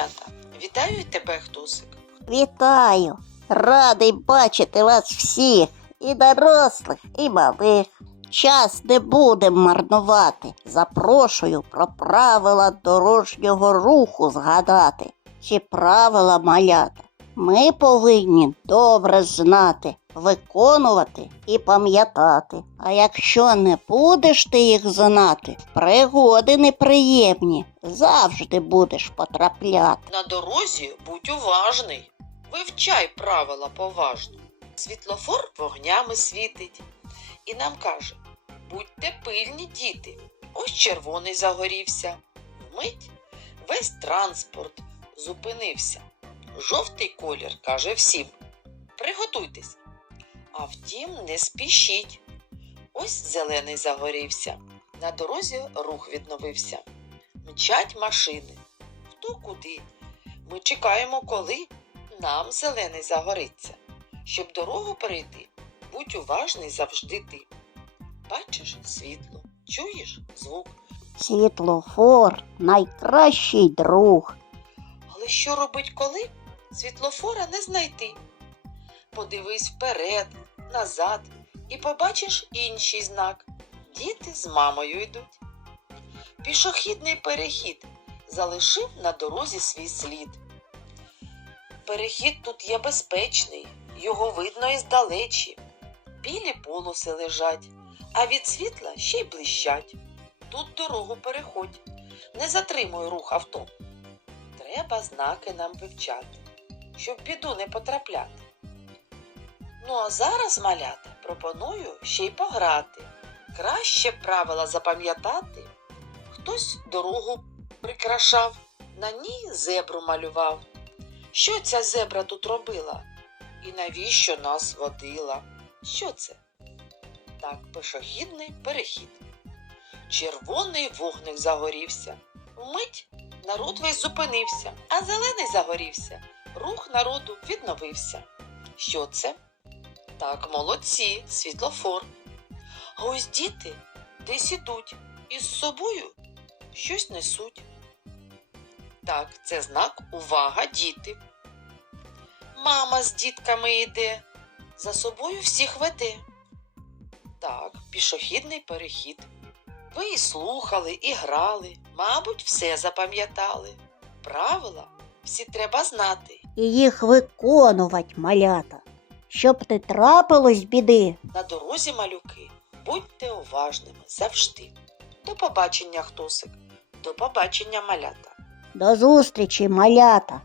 Малята, вітаю тебе, Хтусик. Вітаю! Радий бачити вас всіх, і дорослих, і малих. Час не будемо марнувати. Запрошую про правила дорожнього руху згадати. Чи правила малята ми повинні добре знати, виконувати і пам'ятати. А якщо не будеш ти їх знати, пригоди неприємні завжди будеш потрапляти. На дорозі будь уважний, вивчай правила поважно. Світлофор вогнями світить і нам каже: будьте пильні, діти. Ось червоний загорівся. Вмить весь транспорт зупинився. Жовтий колір каже всім: приготуйтесь. А втім, не спішіть. Ось зелений загорівся. На дорозі рух відновився. Мчать машини. Хто куди? Ми чекаємо, коли нам зелений загориться. Щоб дорогу перейти, будь уважний завжди ти. Бачиш світло, чуєш звук, Світлофор найкращий друг. але що робить коли? Світлофора не знайти. Подивись вперед, назад і побачиш інший знак. Діти з мамою йдуть. Пішохідний перехід залишив на дорозі свій слід. Перехід тут є безпечний, його видно іздалечі. Білі полоси лежать, а від світла ще й блищать. Тут дорогу переходь, не затримуй рух авто. Треба знаки нам вивчати, щоб біду не потрапляти. Ну а зараз, малята, пропоную ще й пограти. Краще правила запам'ятати. Хтось дорогу прикрашав, на ній зебру малював. Що ця зебра тут робила? І навіщо нас водила? Що це? Так, пішохідний перехід. Червоний вогник загорівся. Вмить народ весь зупинився, а зелений загорівся. Рух народу відновився. Що це? Так, молодці, світлофор. А ось діти десь ідуть і з собою щось несуть. Так, це знак увага, діти. Мама з дітками йде, за собою всіх веде. Так, пішохідний перехід. Ви і слухали, і грали, мабуть, все запам'ятали. Правила всі треба знати. І їх виконувати малята. Щоб не трапилось біди. На дорозі, малюки, будьте уважними завжди. До побачення, хтосик, до побачення, малята. До зустрічі, малята!